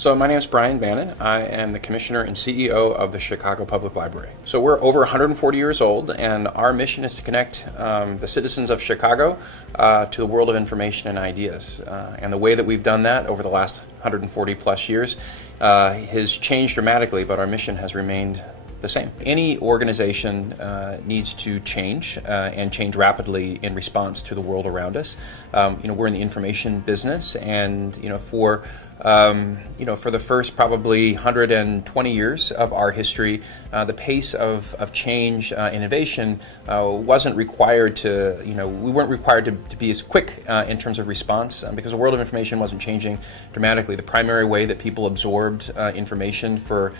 So my name is Brian Bannon. I am the Commissioner and CEO of the Chicago Public Library. So we're over 140 years old, and our mission is to connect the citizens of Chicago to the world of information and ideas. And the way that we've done that over the last 140 plus years has changed dramatically, but our mission has remained the same. Any organization needs to change and change rapidly in response to the world around us. We're in the information business, and for the first probably 120 years of our history, the pace of change, innovation wasn't required to, we weren't required to be as quick in terms of response because the world of information wasn't changing dramatically. The primary way that people absorbed information for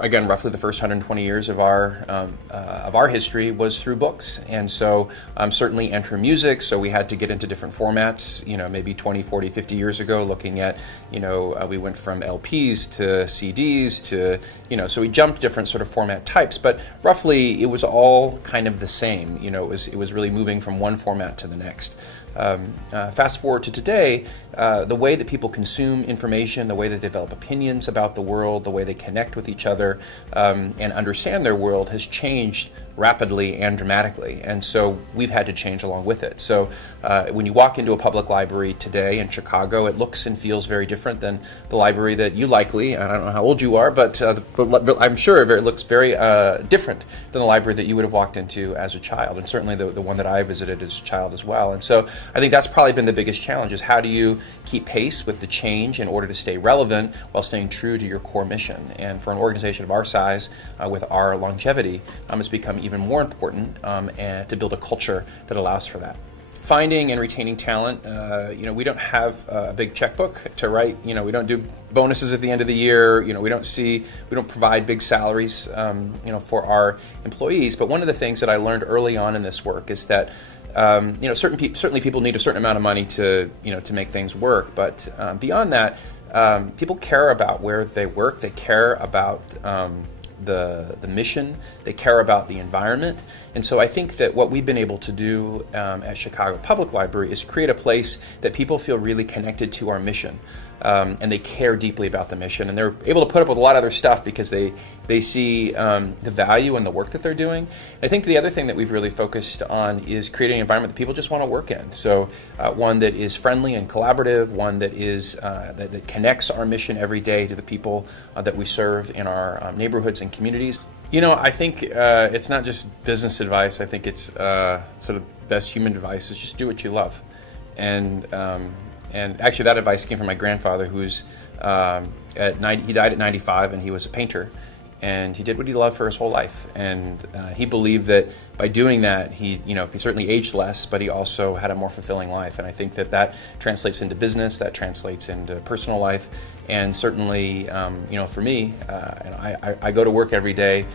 again, roughly the first 120 years of our history was through books, and so certainly enter music. So we had to get into different formats. Maybe 20, 40, 50 years ago, looking at we went from LPs to CDs to so we jumped different sort of format types, but roughly it was all kind of the same. It was really moving from one format to the next. Fast forward to today, the way that people consume information, the way they develop opinions about the world, the way they connect with each other and understand their world has changed rapidly and dramatically, and so we've had to change along with it. So when you walk into a public library today in Chicago, it looks and feels very different than the library that you likely, I don't know how old you are, but I'm sure it looks very different than the library that you would have walked into as a child, and certainly the one that I visited as a child as well. And so I think that's probably been the biggest challenge, is how do you keep pace with the change in order to stay relevant while staying true to your core mission. And for an organization of our size, with our longevity, it's become even more important and to build a culture that allows for that. Finding and retaining talent, we don't have a big checkbook to write. We don't do bonuses at the end of the year. We don't provide big salaries, for our employees. But one of the things that I learned early on in this work is that certainly people need a certain amount of money to make things work. But beyond that, people care about where they work. They care about the mission, they care about the environment. And so I think that what we've been able to do at Chicago Public Library is create a place that people feel really connected to our mission, and they care deeply about the mission, and they're able to put up with a lot of other stuff because they see the value in the work that they're doing. I think the other thing that we've really focused on is creating an environment that people just want to work in. So one that is friendly and collaborative, one that is that connects our mission every day to the people that we serve in our neighborhoods and communities. I think it's not just business advice. I think it's sort of best human advice is just do what you love. And actually that advice came from my grandfather, who's he died at 95, and he was a painter. And he did what he loved for his whole life. And he believed that by doing that, he certainly aged less, but he also had a more fulfilling life. And I think that translates into business, that translates into personal life. And certainly, for me, I go to work every day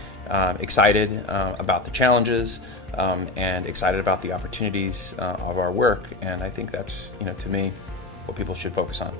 excited about the challenges and excited about the opportunities of our work. And I think that's, to me, what people should focus on.